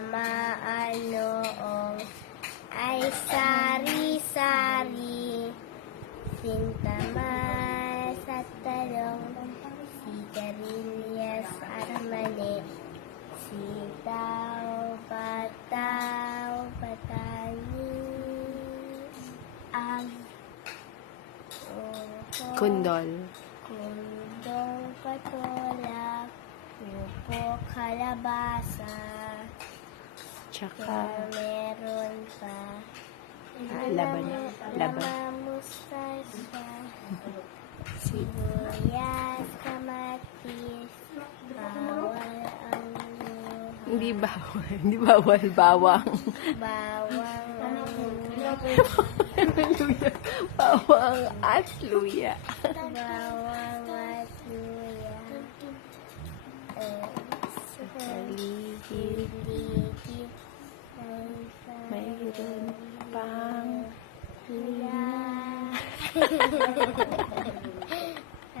tamaan noong ay sari-sari, sintamas at talong, sigarilyas at mani, sitaw, patani, ang Kundol. kundong patulak, upo kalabasa, Tsaka, meron pa laban. mustasya, sibuyas, kamatis, bawal ang luha, Hindi bawal. Hindi bawal. Bawang. bawang ang luha, Luya. Bawang at luya. bawang at luya, Paligid. ligid, Mayroon pang luya.